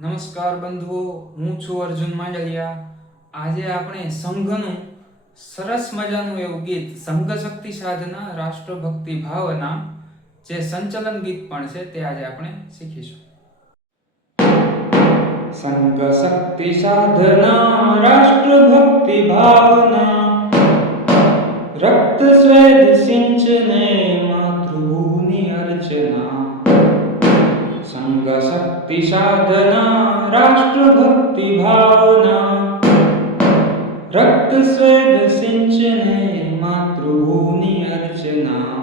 નમસ્કાર બંધુઓ, હું છું અર્જુન માંડલિયા. આજે આપણે સંઘનું સરસ મજાનું એવું ગીત સંઘ શક્તિ સાધના રાષ્ટ્રભક્તિ ભાવના જે સંચલન ગીત પણ છે તે આજે આપણે શીખીશું. સંઘ શક્તિ સાધના રાષ્ટ્રભક્તિ ભાવના રક્ત સ્વેદ સિંચને માતૃભૂમિ અર્ચના. સંઘ શક્તિ સાધના રાષ્ટ્રભક્તિ ભાવના રક્ત સ્વેદ સિંચને માતૃભૂમિ અર્ચના.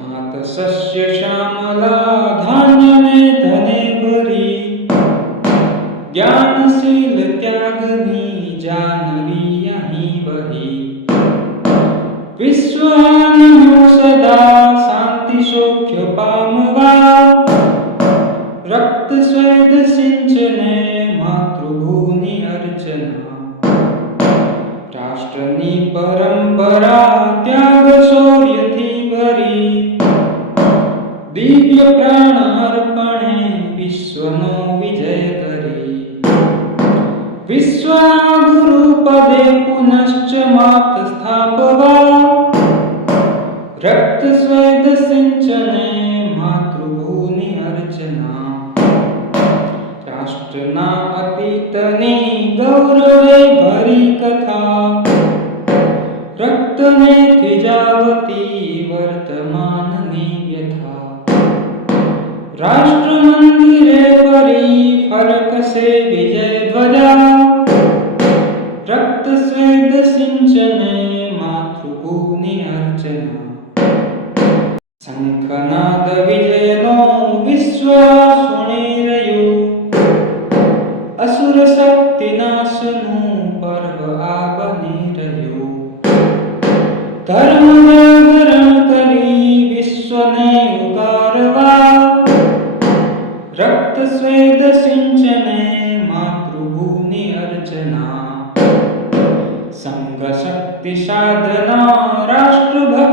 માત સસ્ય શ્યામલા ધાન્ય ને ધને ભરી જ્ઞાનશીલ ત્યાગની જાનવી અહીં વહી. વિશ્વનો સદા શાંતિ સૌખ્ય પામવા રક્ત સ્વેદ સિંચને માતૃભૂમિ અર્ચના. રાષ્ટ્રની પરંપરા ત્યાગ શૌર્યથી ભરી દિવ્ય પ્રાણ અર્પણે વિશ્વનો વિજય કરી. વિશ્વ ગુરુ પદે પુનશ્ચ માત સ્થાપવા રક્ત સ્વેદ સિંચને માતૃભૂમિ અર્ચના. રાષ્ટ્રના અતીતની ગૌરવે ભરી કથા રક્તને થીજાવતી વર્તમાનની વ્યથા. રાષ્ટ્ર મંદિરે ફરી ફરકશે વિજય ધ્વજા રક્ત સ્વેદ સિંચને માતૃભૂમિ અર્ચના. શંખનાદ વિજયનો વિશ્વ સુણી રહ્યું અસુર શક્તિ નાશનું પર્વ આ બની રહ્યું. ધર્મ જાગરણ કરી વિશ્વને ઉગારવા રક્ત સ્વેદ સિંચને માતૃભૂમિ અર્ચના. સંઘ શક્તિ સાધના રાષ્ટ્રભક્તિ